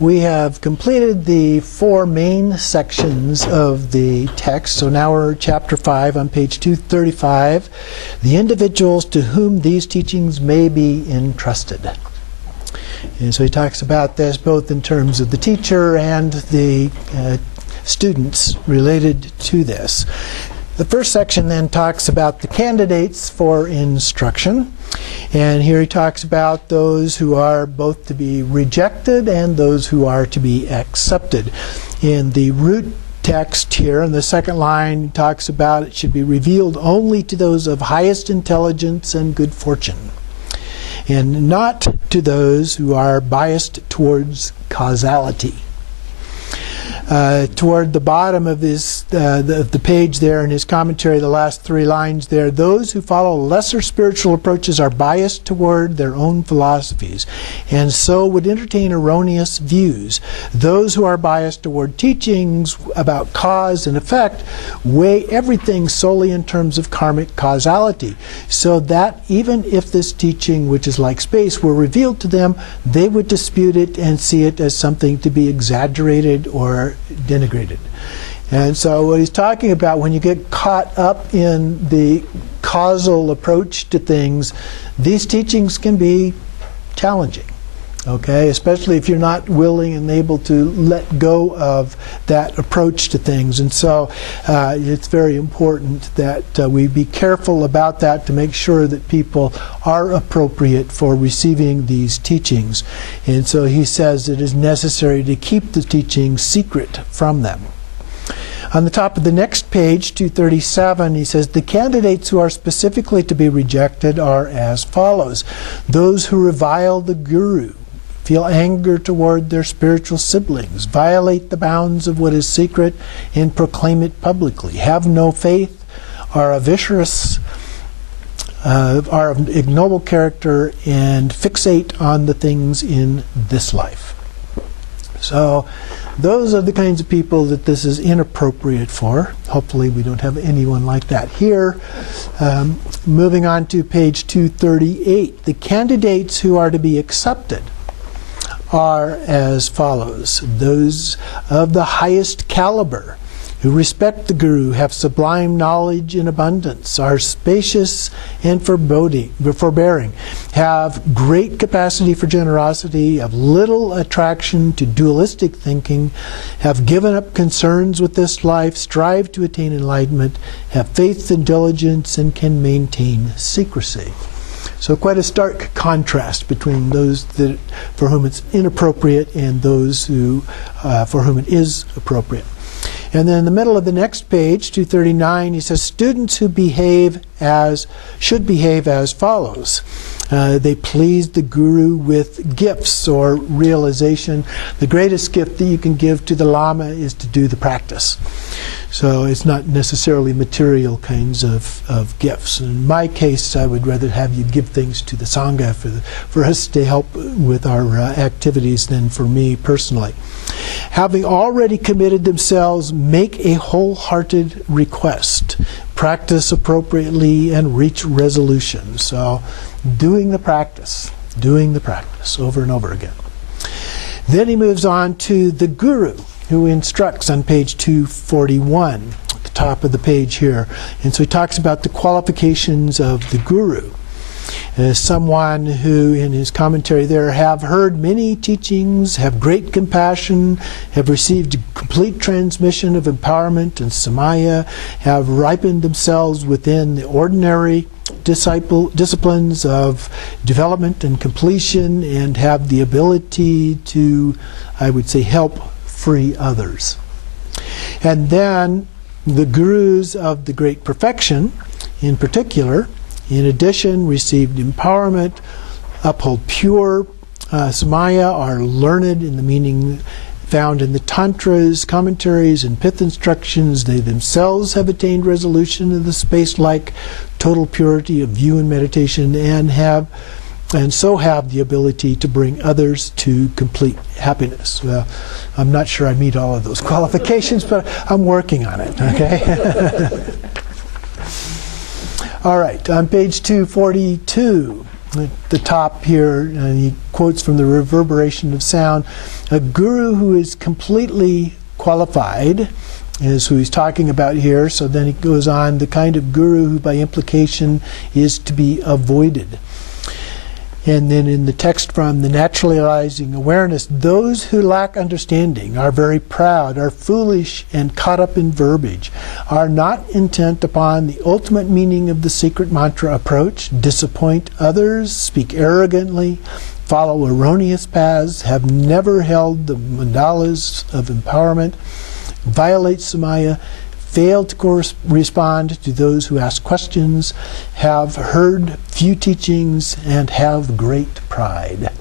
we have completed the 4 main sections of the text. So now we're chapter 5 on page 235, the individuals to whom these teachings may be entrusted. And so he talks about this both in terms of the teacher and the students related to this. The first section then talks about the candidates for instruction. And here he talks about those who are both to be rejected and those who are to be accepted. In the root text here, in the second line, he talks about it should be revealed only to those of highest intelligence and good fortune, and not to those who are biased towards causality. Toward the bottom of the page there in his commentary, the last 3 lines there, those who follow lesser spiritual approaches are biased toward their own philosophies, and so would entertain erroneous views. Those who are biased toward teachings about cause and effect weigh everything solely in terms of karmic causality, so that even if this teaching, which is like space, were revealed to them, they would dispute it and see it as something to be exaggerated or denigrated. And so what he's talking about, when you get caught up in the causal approach to things, these teachings can be challenging, okay? Especially if you're not willing and able to let go of that approach to things. And so it's very important that we be careful about that to make sure that people are appropriate for receiving these teachings. And so he says it is necessary to keep the teachings secret from them. On the top of the next page, 237, he says, the candidates who are specifically to be rejected are as follows. Those who revile the guru, feel anger toward their spiritual siblings, violate the bounds of what is secret, and proclaim it publicly, have no faith, are avaricious, are of ignoble character, and fixate on the things in this life. So those are the kinds of people that this is inappropriate for. Hopefully we don't have anyone like that here. Moving on to page 238, the candidates who are to be accepted are as follows. Those of the highest caliber, who respect the Guru, have sublime knowledge in abundance, are spacious and forbearing, have great capacity for generosity, have little attraction to dualistic thinking, have given up concerns with this life, strive to attain enlightenment, have faith and diligence, and can maintain secrecy. So quite a stark contrast between those that, for whom it's inappropriate and those who, for whom it is appropriate. And then in the middle of the next page, 239, he says, students who should behave as follows. They please the Guru with gifts or realization. The greatest gift that you can give to the Lama is to do the practice. So it's not necessarily material kinds of gifts. In my case, I would rather have you give things to the Sangha for us to help with our activities than for me personally. Having already committed themselves, make a wholehearted request, practice appropriately, and reach resolution. So doing the practice over and over again. Then he moves on to the Guru, who instructs on page 241, at the top of the page here. And so he talks about the qualifications of the Guru. As someone who, in his commentary there, have heard many teachings, have great compassion, have received complete transmission of empowerment and samaya, have ripened themselves within the ordinary disciplines of development and completion, and have the ability to, I would say, help free others. And then the Gurus of the Great Perfection, in particular, in addition, received empowerment, uphold pure samaya, are learned in the meaning found in the Tantras, commentaries, and pith instructions. They themselves have attained resolution of the space-like total purity of view and meditation, and so have the ability to bring others to complete happiness. Well, I'm not sure I meet all of those qualifications, but I'm working on it, okay? All right, on page 242, at the top here, he quotes from the Reverberation of Sound, a guru who is completely qualified is who he's talking about here. So then he goes on, the kind of guru who by implication is to be avoided. And then in the text from the Naturalizing Awareness, those who lack understanding are very proud, are foolish and caught up in verbiage, are not intent upon the ultimate meaning of the secret mantra approach, disappoint others, speak arrogantly, follow erroneous paths, have never held the mandalas of empowerment, violate samaya, fail to respond to those who ask questions, have heard few teachings, and have great pride.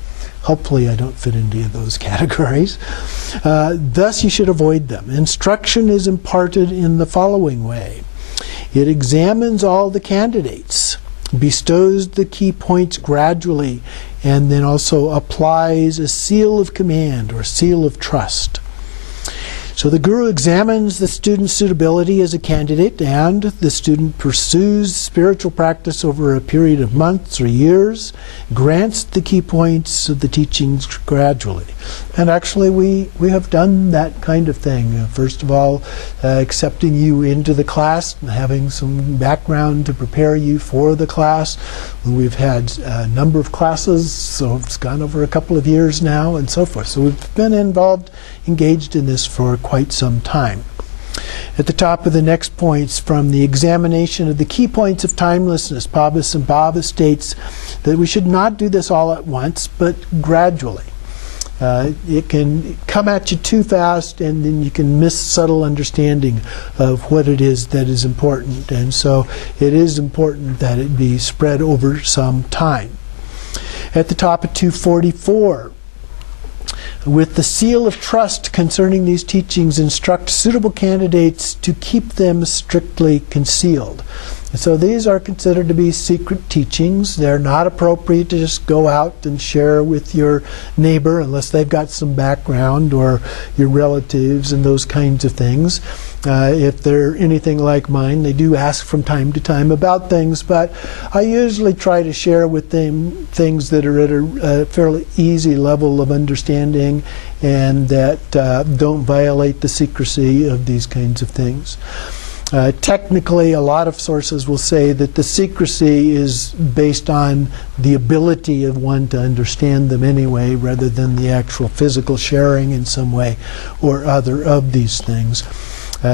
Hopefully I don't fit into any of those categories. Thus you should avoid them. Instruction is imparted in the following way. It examines all the candidates, bestows the key points gradually, and then also applies a seal of command or seal of trust. So the guru examines the student's suitability as a candidate, and the student pursues spiritual practice over a period of months or years, grants the key points of the teachings gradually. And actually we have done that kind of thing. First of all, accepting you into the class and having some background to prepare you for the class. We've had a number of classes, so it's gone over a couple of years now and so forth. So we've been engaged in this for quite some time. At the top of the next points, from the examination of the key points of timelessness, Baba states that we should not do this all at once, but gradually. It can come at you too fast, and then you can miss subtle understanding of what it is that is important. And so it is important that it be spread over some time. At the top of 244, with the seal of trust concerning these teachings, instruct suitable candidates to keep them strictly concealed. So these are considered to be secret teachings. They're not appropriate to just go out and share with your neighbor unless they've got some background, or your relatives and those kinds of things. If they're anything like mine, they do ask from time to time about things, but I usually try to share with them things that are at a fairly easy level of understanding and that don't violate the secrecy of these kinds of things. Technically, a lot of sources will say that the secrecy is based on the ability of one to understand them anyway, rather than the actual physical sharing in some way or other of these things.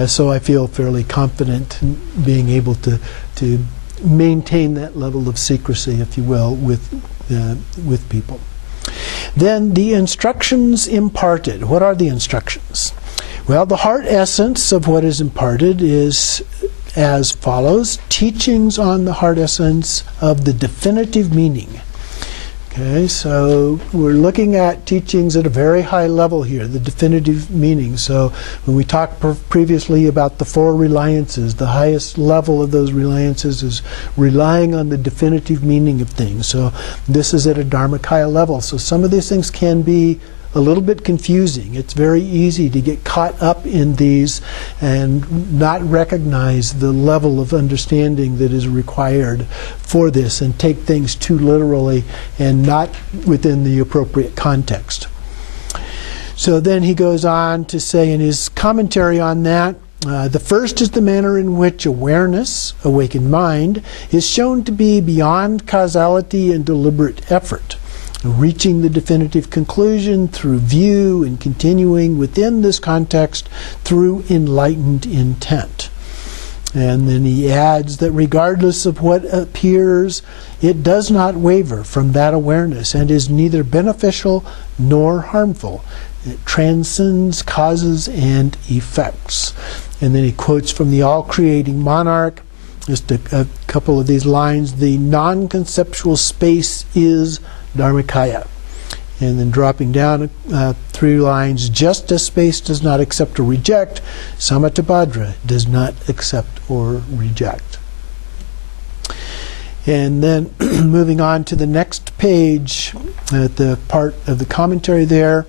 So I feel fairly confident in being able to maintain that level of secrecy, if you will, with people. Then the instructions imparted. What are the instructions? Well, the heart essence of what is imparted is as follows: teachings on the heart essence of the definitive meaning. Okay, so we're looking at teachings at a very high level here, the definitive meaning. So when we talked previously about the 4 reliances, the highest level of those reliances is relying on the definitive meaning of things. So this is at a Dharmakaya level. So some of these things can be a little bit confusing. It's very easy to get caught up in these and not recognize the level of understanding that is required for this, and take things too literally and not within the appropriate context. So then he goes on to say in his commentary on that, the first is the manner in which awareness, awakened mind, is shown to be beyond causality and deliberate effort, reaching the definitive conclusion through view and continuing within this context through enlightened intent. And then he adds that regardless of what appears, it does not waver from that awareness and is neither beneficial nor harmful. It transcends causes and effects. And then he quotes from the all-creating monarch, just a couple of these lines: the non-conceptual space is Dharmakaya. And then dropping down 3 lines: just as space does not accept or reject, Samattabhadra does not accept or reject. And then moving on to the next page, at the part of the commentary there,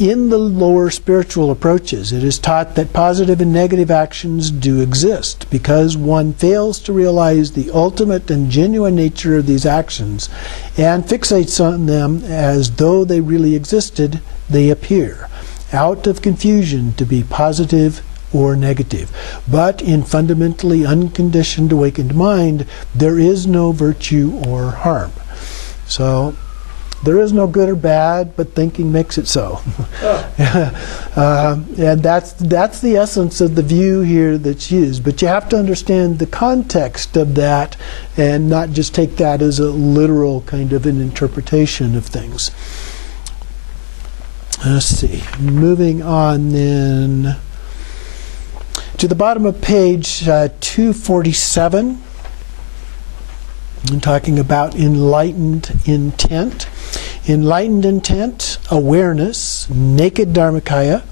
In the lower spiritual approaches, it is taught that positive and negative actions do exist. Because one fails to realize the ultimate and genuine nature of these actions and fixates on them as though they really existed, they appear, out of confusion, to be positive or negative. But in fundamentally unconditioned awakened mind, there is no virtue or harm. So there is no good or bad, but thinking makes it so. And that's the essence of the view here that's used. But you have to understand the context of that and not just take that as a literal kind of an interpretation of things. Let's see. Moving on then to the bottom of page 247. I'm talking about enlightened intent. Enlightened intent, awareness, naked dharmakaya,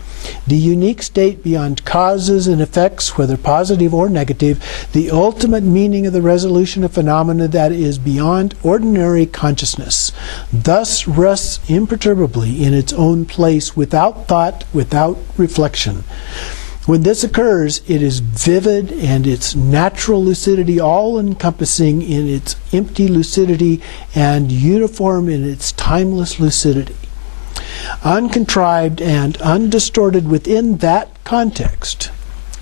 the unique state beyond causes and effects, whether positive or negative, the ultimate meaning of the resolution of phenomena that is beyond ordinary consciousness, thus rests imperturbably in its own place without thought, without reflection. When this occurs, it is vivid and its natural lucidity all-encompassing in its empty lucidity and uniform in its timeless lucidity. Uncontrived and undistorted within that context,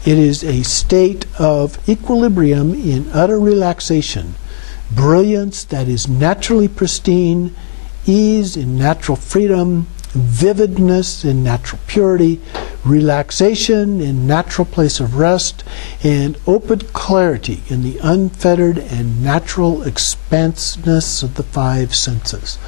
it is a state of equilibrium in utter relaxation, brilliance that is naturally pristine, ease in natural freedom, vividness in natural purity, relaxation in natural place of rest, and open clarity in the unfettered and natural expansiveness of the five senses.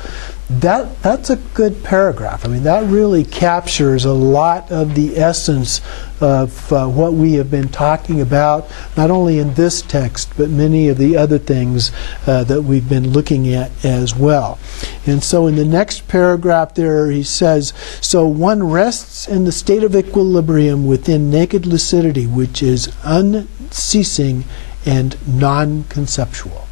That's a good paragraph. I mean, that really captures a lot of the essence of what we have been talking about, not only in this text, but many of the other things that we've been looking at as well. And so in the next paragraph there, he says, so one rests in the state of equilibrium within naked lucidity, which is unceasing and non-conceptual.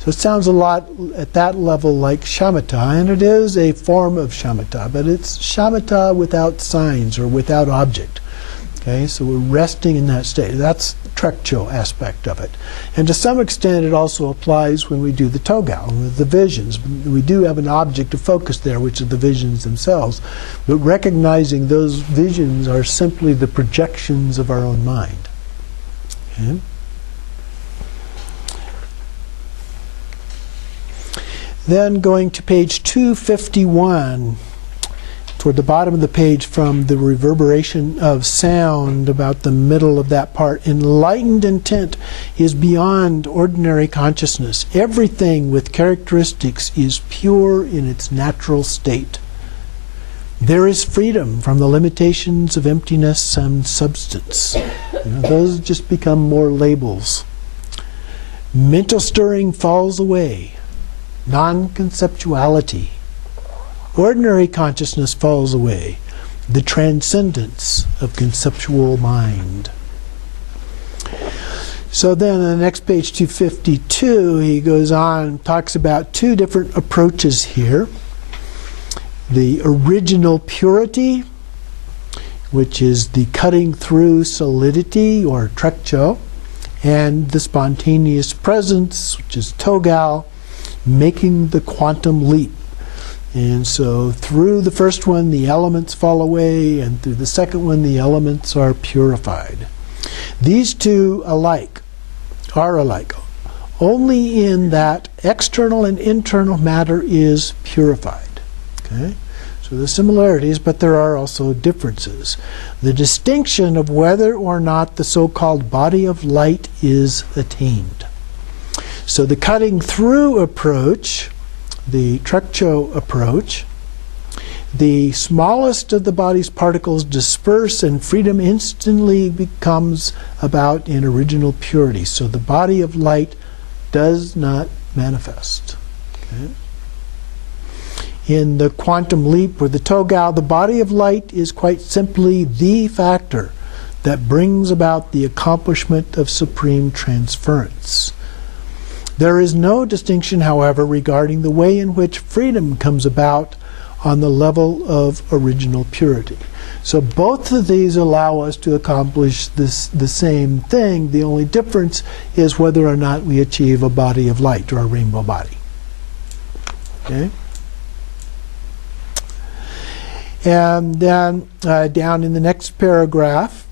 So it sounds a lot at that level like shamatha, and it is a form of shamatha, but it's shamatha without signs or without object. Okay, so we're resting in that state. That's the trekcho aspect of it. And to some extent it also applies when we do the Togal, with the visions. We do have an object of focus there, which are the visions themselves, but recognizing those visions are simply the projections of our own mind. Okay? Then going to page 251, toward the bottom of the page from the reverberation of sound, about the middle of that part, enlightened intent is beyond ordinary consciousness. Everything with characteristics is pure in its natural state. There is freedom from the limitations of emptiness and substance. Those just become more labels. Mental stirring falls away. Non-conceptuality. Ordinary consciousness falls away. The transcendence of conceptual mind. So then on the next page, 252, he goes on and talks about two different approaches here. The original purity, which is the cutting through solidity, or trekcho, and the spontaneous presence, which is Togal, making the quantum leap. And so through the first one the elements fall away, and through the second one the elements are purified. These two are alike only in that external and internal matter is purified. Okay? So the similarities, but there are also differences. The distinction of whether or not the so-called body of light is attained. So the cutting through approach, the trekcho approach, the smallest of the body's particles disperse and freedom instantly becomes about in original purity. So the body of light does not manifest. Okay? In the quantum leap or the Togal, the body of light is quite simply the factor that brings about the accomplishment of supreme transference. There is no distinction, however, regarding the way in which freedom comes about on the level of original purity. So both of these allow us to accomplish the same thing. The only difference is whether or not we achieve a body of light or a rainbow body. Okay? And then down in the next paragraph,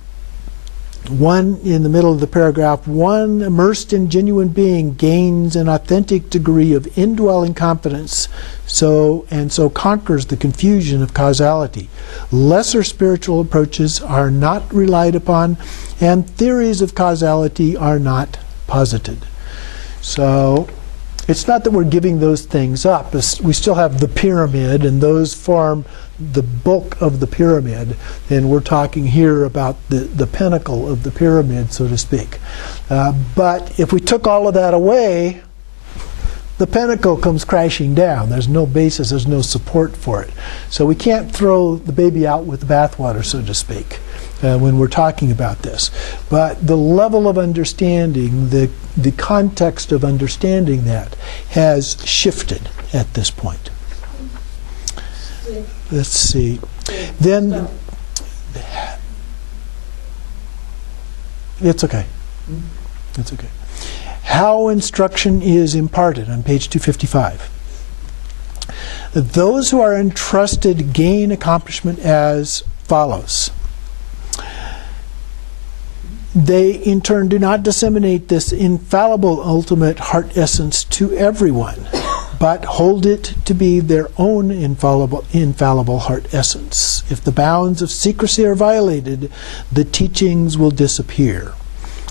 in the middle of the paragraph, one immersed in genuine being gains an authentic degree of indwelling confidence, so conquers the confusion of causality. Lesser spiritual approaches are not relied upon, and theories of causality are not posited. So it's not that we're giving those things up. We still have the pyramid, and those form the bulk of the pyramid, and we're talking here about the pinnacle of the pyramid, so to speak. But if we took all of that away, the pinnacle comes crashing down. There's no basis, there's no support for it. So we can't throw the baby out with the bathwater, so to speak, when we're talking about this. But the level of understanding, the context of understanding that has shifted at this point. Let's see. Then, it's okay. It's okay. How instruction is imparted on page 255. Those who are entrusted gain accomplishment as follows. They, in turn, do not disseminate this infallible ultimate heart essence to everyone, but hold it to be their own infallible heart essence. If the bounds of secrecy are violated, the teachings will disappear.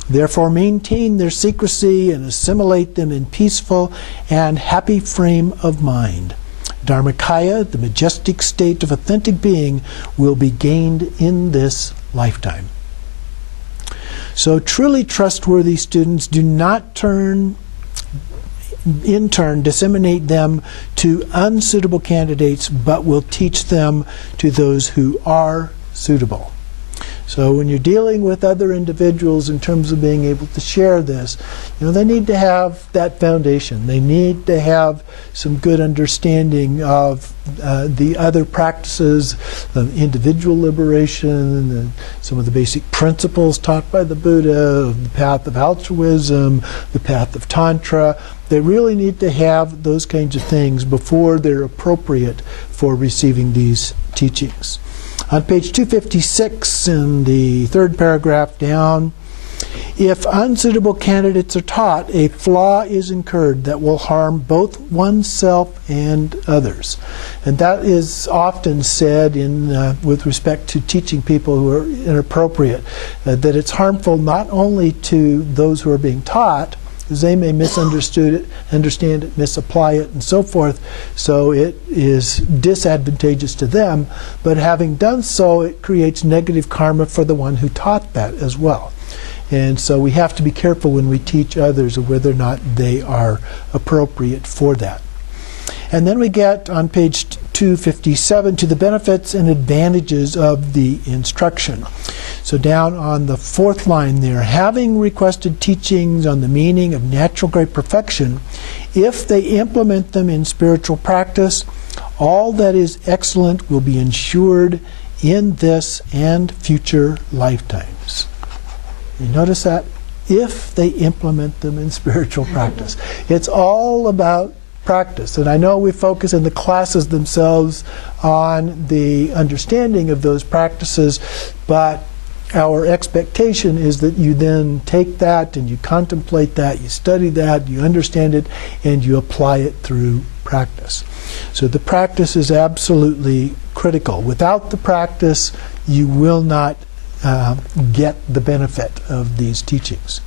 Therefore, maintain their secrecy and assimilate them in peaceful and happy frame of mind. Dharmakaya, the majestic state of authentic being, will be gained in this lifetime. So truly trustworthy students do not in turn disseminate them to unsuitable candidates, but will teach them to those who are suitable. So when you're dealing with other individuals in terms of being able to share this, they need to have that foundation. They need to have some good understanding of the other practices of individual liberation, and some of the basic principles taught by the Buddha, the path of altruism, the path of Tantra. They really need to have those kinds of things before they're appropriate for receiving these teachings. On page 256, in the third paragraph down, if unsuitable candidates are taught, a flaw is incurred that will harm both oneself and others. And that is often said with respect to teaching people who are inappropriate, that it's harmful not only to those who are being taught, because they may understand it, misapply it, and so forth, so it is disadvantageous to them, but having done so, it creates negative karma for the one who taught that as well. And so we have to be careful when we teach others of whether or not they are appropriate for that. And then we get on page 257 to the benefits and advantages of the instruction. So down on the fourth line there, having requested teachings on the meaning of natural great perfection, if they implement them in spiritual practice, all that is excellent will be ensured in this and future lifetimes. You notice that? If they implement them in spiritual practice. It's all about practice. And I know we focus in the classes themselves on the understanding of those practices, but our expectation is that you then take that and you contemplate that, you study that, you understand it, and you apply it through practice. So the practice is absolutely critical. Without the practice, you will not get the benefit of these teachings.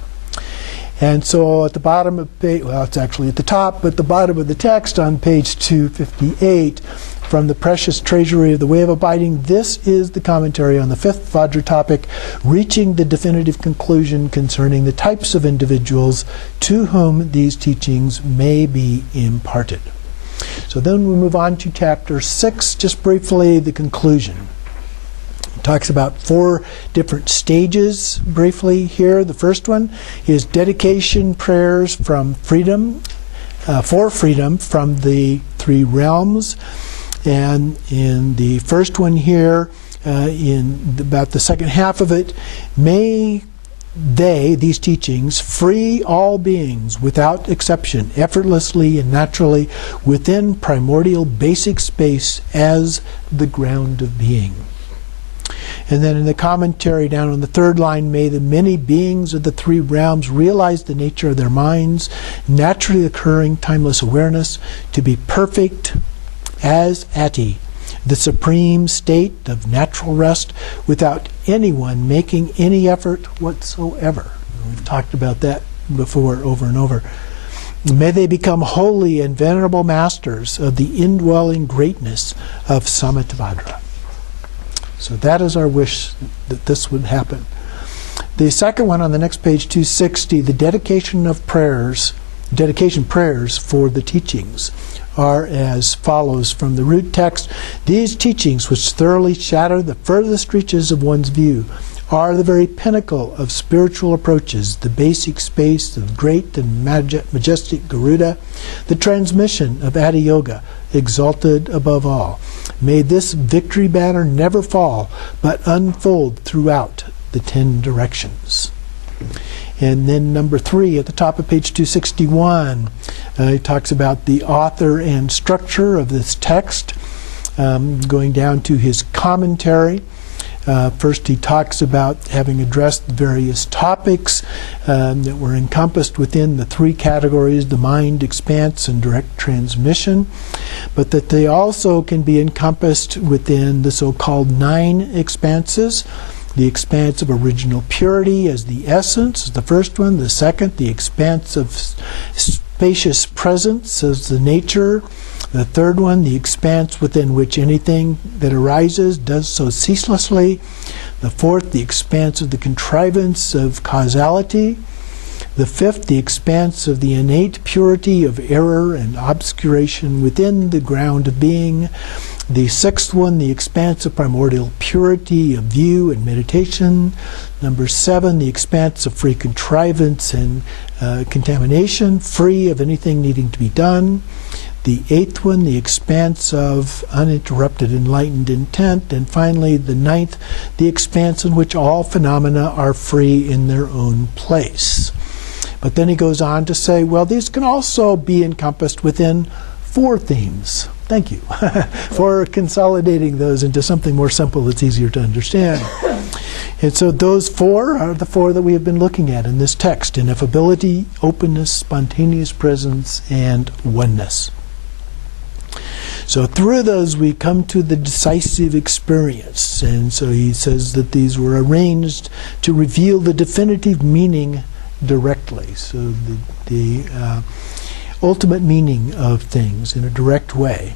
And so at the bottom of page, well, it's actually at the top, but the bottom of the text on page 258, from the Precious Treasury of the Way of Abiding, this is the commentary on the fifth Vajra topic, reaching the definitive conclusion concerning the types of individuals to whom these teachings may be imparted. So then we move on to chapter 6, just briefly, the conclusion. It talks about 4 different stages briefly here. The first one is dedication prayers from freedom, for freedom from the 3 realms. And in the first one here, in about the second half of it, may they, these teachings, free all beings without exception, effortlessly and naturally, within primordial basic space as the ground of being. And then in the commentary down on the third line, may the many beings of the three realms realize the nature of their minds, naturally occurring timeless awareness, to be perfect as Ati, the supreme state of natural rest, without anyone making any effort whatsoever. We've talked about that before over and over. May they become holy and venerable masters of the indwelling greatness of Samatavadra. So that is our wish, that this would happen. The second one on the next page, 260, the dedication prayers for the teachings are as follows from the root text. These teachings, which thoroughly shatter the furthest reaches of one's view, are the very pinnacle of spiritual approaches, the basic space of great and majestic Garuda, the transmission of Adi Yoga, exalted above all. May this victory banner never fall, but unfold throughout the 10 directions. And then number 3 at the top of page 261, it talks about the author and structure of this text, going down to his commentary. First, he talks about having addressed various topics that were encompassed within the 3 categories, the mind, expanse, and direct transmission, but that they also can be encompassed within the so-called 9 expanses. The expanse of original purity as the essence is the first one. The second, the expanse of spacious presence as the nature. The third one, the expanse within which anything that arises does so ceaselessly. The fourth, the expanse of the contrivance of causality. The fifth, the expanse of the innate purity of error and obscuration within the ground of being. The sixth one, the expanse of primordial purity of view and meditation. Number 7, the expanse of free contrivance and contamination, free of anything needing to be done. The 8th one, the expanse of uninterrupted enlightened intent. And finally, the 9th, the expanse in which all phenomena are free in their own place. But then he goes on to say, well, these can also be encompassed within 4 themes. Thank you for consolidating those into something more simple that's easier to understand. And so those 4 are the 4 that we have been looking at in this text: ineffability, openness, spontaneous presence, and oneness. So through those we come to the decisive experience. And so he says that these were arranged to reveal the definitive meaning directly. So the ultimate meaning of things in a direct way.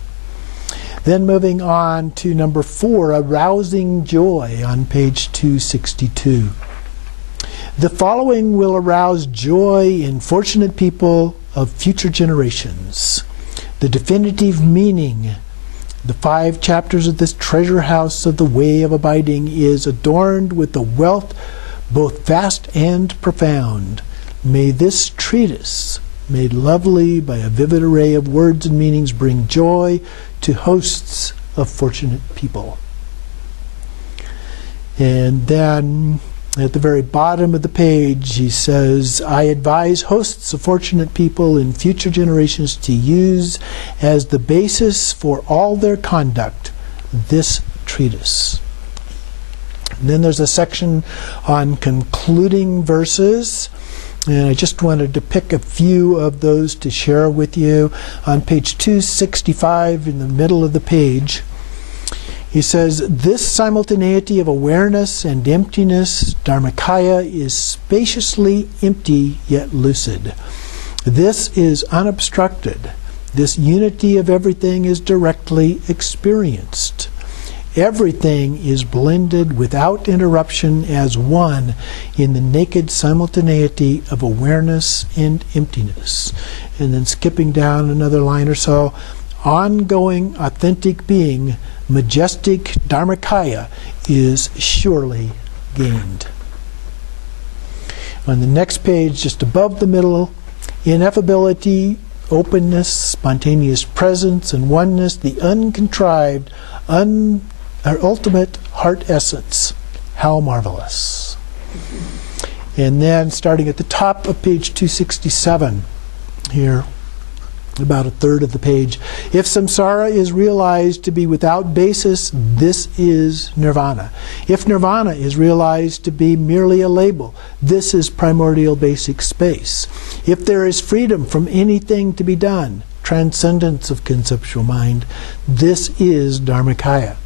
Then moving on to number 4, arousing joy on page 262. The following will arouse joy in fortunate people of future generations. The definitive meaning, the 5 chapters of this treasure house of the way of abiding, is adorned with the wealth both vast and profound. May this treatise, made lovely by a vivid array of words and meanings, bring joy to hosts of fortunate people. And then at the very bottom of the page he says, I advise hosts of fortunate people in future generations to use as the basis for all their conduct this treatise. And then there's a section on concluding verses. And I just wanted to pick a few of those to share with you. On page 265, in the middle of the page, he says, this simultaneity of awareness and emptiness, Dharmakaya, is spaciously empty yet lucid. This is unobstructed. This unity of everything is directly experienced. Everything is blended without interruption as one in the naked simultaneity of awareness and emptiness. And then skipping down another line or so, ongoing authentic being, majestic Dharmakaya, is surely gained. On the next page, just above the middle, ineffability, openness, spontaneous presence, and oneness, the uncontrived, our ultimate heart essence. How marvelous. And then starting at the top of page 267 here, about a third of the page. If samsara is realized to be without basis, this is nirvana. If nirvana is realized to be merely a label, this is primordial basic space. If there is freedom from anything to be done, transcendence of conceptual mind, this is dharmakaya.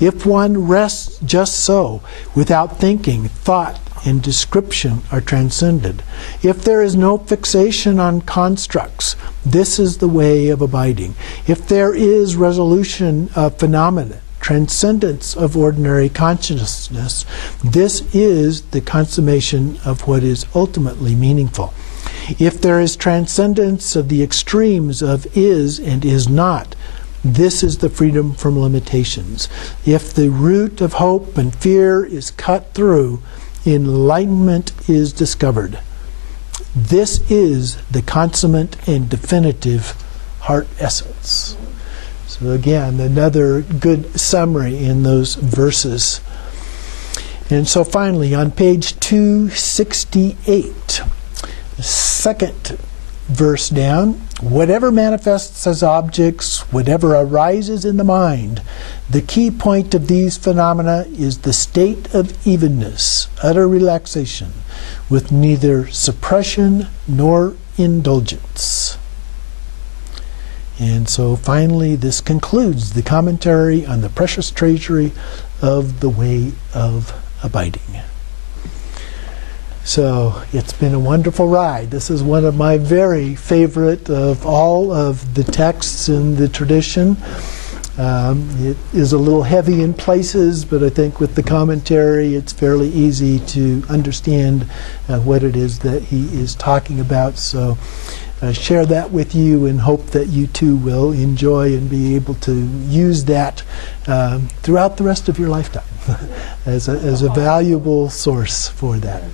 If one rests just so, without thinking, thought, and description are transcended. If there is no fixation on constructs, this is the way of abiding. If there is resolution of phenomena, transcendence of ordinary consciousness, this is the consummation of what is ultimately meaningful. If there is transcendence of the extremes of is and is not, this is the freedom from limitations. If the root of hope and fear is cut through, enlightenment is discovered. This is the consummate and definitive heart essence. So again, another good summary in those verses. And so finally, on page 268, the second verse down, whatever manifests as objects, whatever arises in the mind, the key point of these phenomena is the state of evenness, utter relaxation, with neither suppression nor indulgence. And so finally, this concludes the commentary on the precious treasury of the way of abiding. So it's been a wonderful ride. This is one of my very favorite of all of the texts in the tradition. It is a little heavy in places, but I think with the commentary it's fairly easy to understand what it is that he is talking about. So share that with you and hope that you too will enjoy and be able to use that throughout the rest of your lifetime as a valuable source for that.